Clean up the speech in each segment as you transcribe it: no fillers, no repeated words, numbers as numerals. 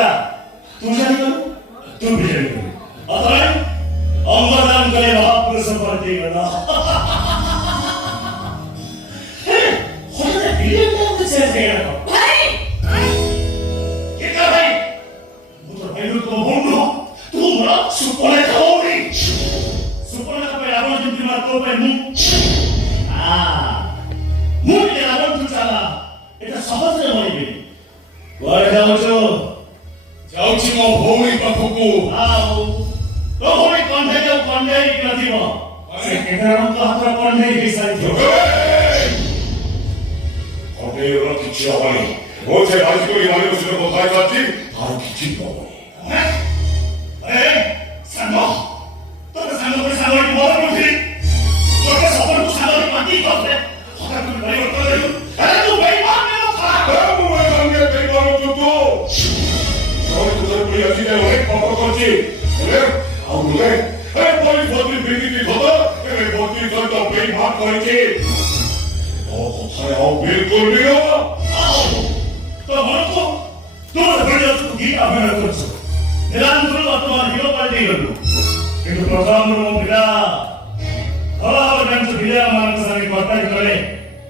का तू जाने तू भी जाने अतः अंगदान करे महापुरुष संपर्क करना होने दिले में कुछ ऐसे करना भाई क्या भाई वो तो भाई तो बोलो तू ना सुपने खाओगी सुपने का पे आवाज जितनी बार तो पे मुंह मुंह के आवाज तो चला इतना समझ नहीं होगी वाले जाऊँगी मैं भूमि पखुकु आओ तो भूमि कंधे ही करती हो कितना हम तो हमारा कंधे ही सारी हो कंधे ये लोग किच्ची आवाज़ वो से आज को ये वाले उसने बताया जाती हार किच्ची आवाज़ अरे संगो तो संगो पर संगो की बात बोलती तो क्या सफर को संगो की बात ही करते अगर तुम बड़ी बात कर रही हो अरे तू बेईमान नहीं हो खा वो मैं बेईमान हूँ तू और तुझे कोई अच्छी नहीं होगी पापा कोची अरे आओ मुझे अरे पुलिस बहुत ही बिल्ली की खबर अरे बहुत ही जल्द तो बेईमान कोची ओ अरे आओ बिल्कुल भी हो आओ तो हमको तुम बड़े तो की अभिनय कर सकते निरंतर वर्तमान हीरो पार्टी कर लो किंतु प्रोग्राम में बिना और गंज बिना मान सारी बातें करे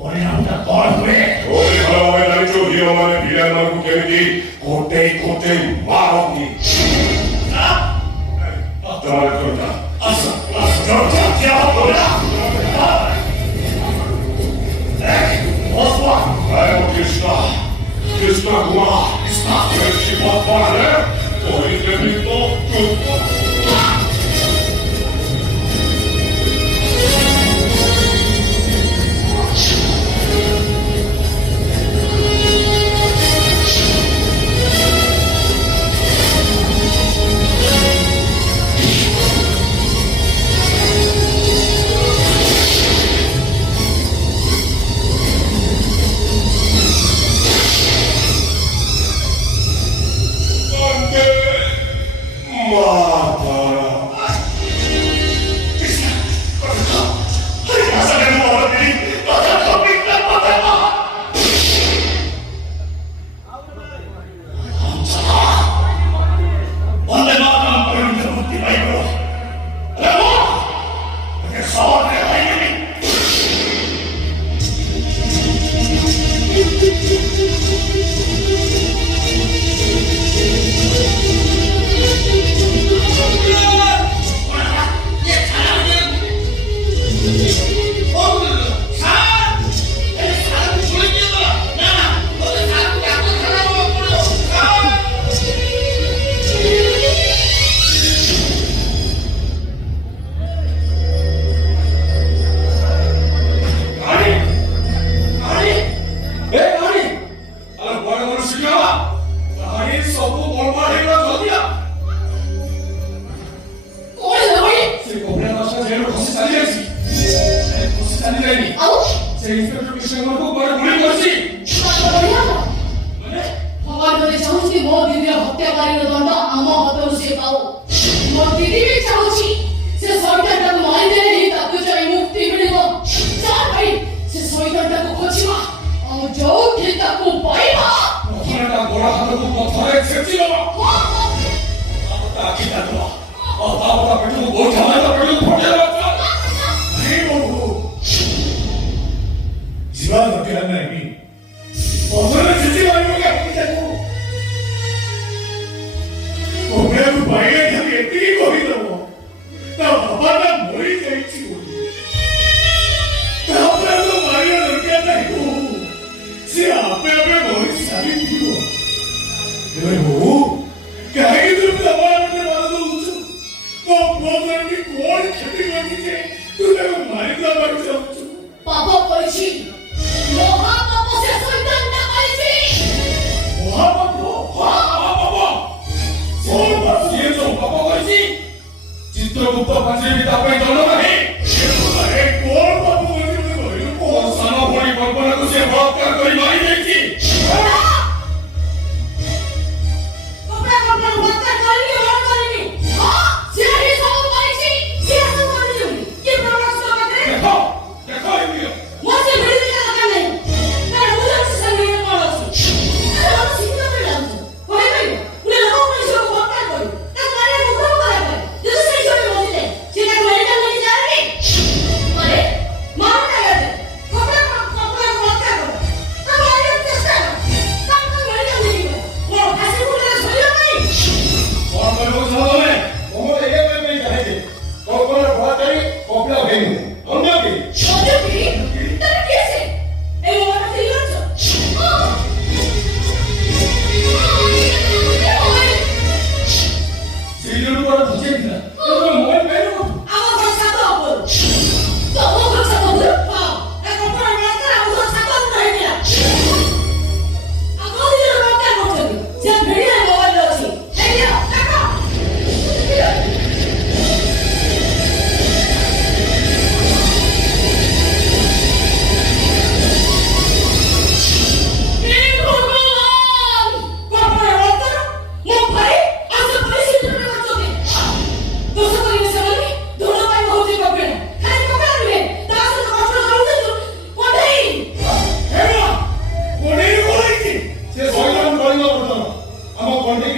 परिणाम का कौन हुए ओए हमारे नारी जो हीरो माने बिना मान को कहती कोटे कोटे मारोगी तुम्हारे कोटा अच्छा क्या बोला ओस्वा अरे कृष्णा कुमार कृष्णा बहुत बड़ा है तो इसके भी तो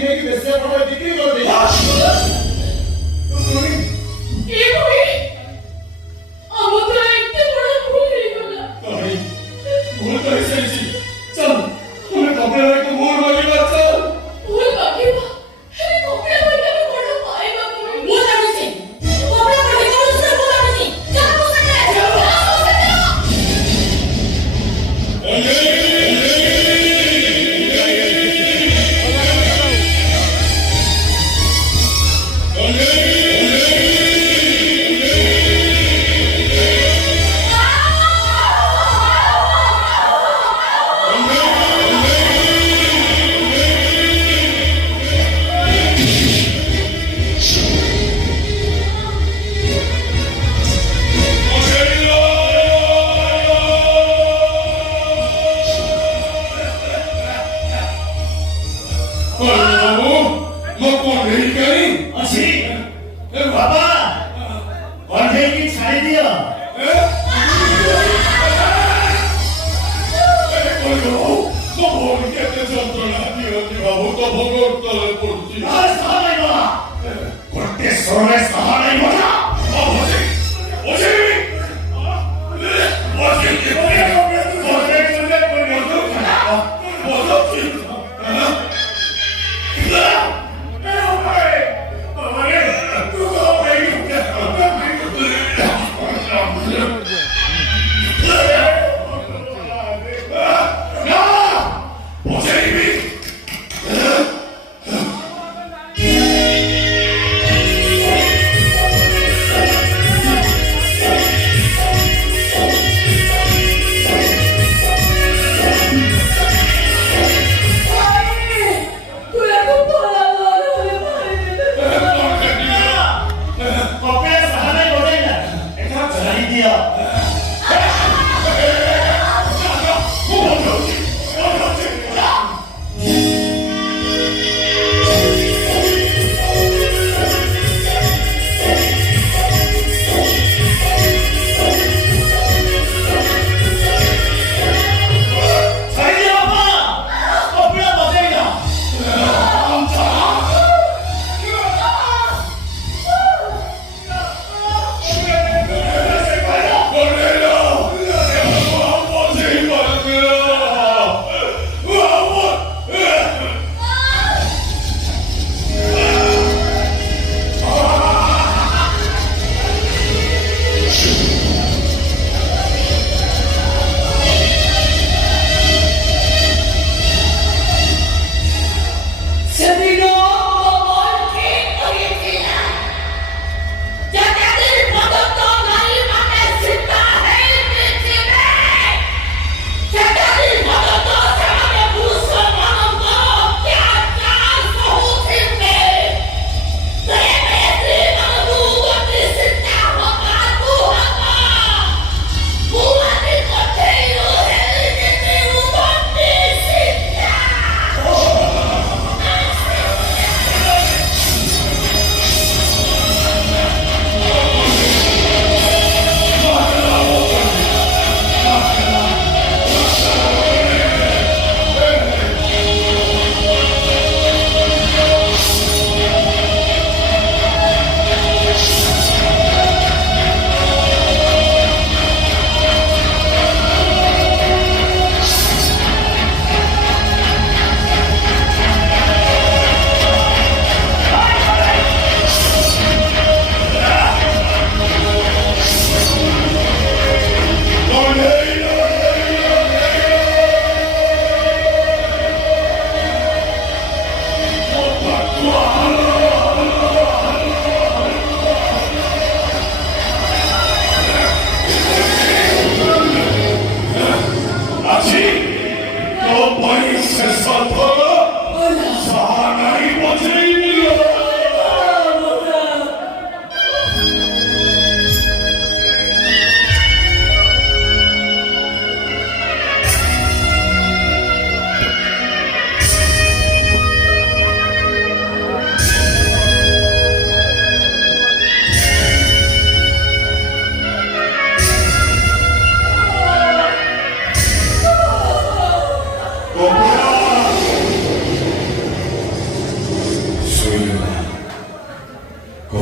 দিয়ে কি বেশি পড়া বিক্রি করে দিই এভাবে আমাদের একটা বড় ভুল হয়ে গেল। আমি ভুল করে ফেলেছি চল তুমি কপড়া একটু ভুল বলি বাচ্চা ভুল বাকি বা আমি কপড়া পরে আমি বড় পাই বাকি ভুল করেছি কপড়া পরে কোনো সুযোগ ভুল করেছি যা বসে না बाबा कौन की छाड़ी दिया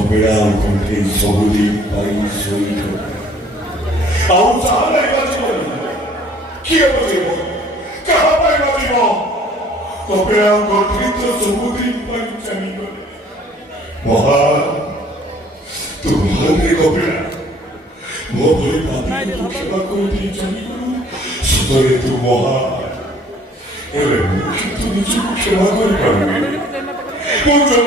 କପିଳା କଣ୍ଠେଇ ସବୁଦିନ ପାଇଁ ଶୋଇଥିବ ଆଉ ଯାହା ବାଜିବ କିଏ ବଜିବ କାହା ପାଇଁ ବାଜିବ କପିଳା କଣ୍ଠେଇ ତ ସବୁଦିନ ପାଇଁ ଚାଲିଗଲେ ମହାନ ତୁ ମହାନରେ କପିଳା ମୋ ଭଳି ପାପୀକୁ କ୍ଷମା କରିଦେଇ ଚାଲିଗଲୁ ସତରେ ତୁ ମହାନ ହେଲେ ମୁଁ କିନ୍ତୁ ନିଜକୁ କ୍ଷମା କରିପାରୁନି ମୁଁ ଯୋଉ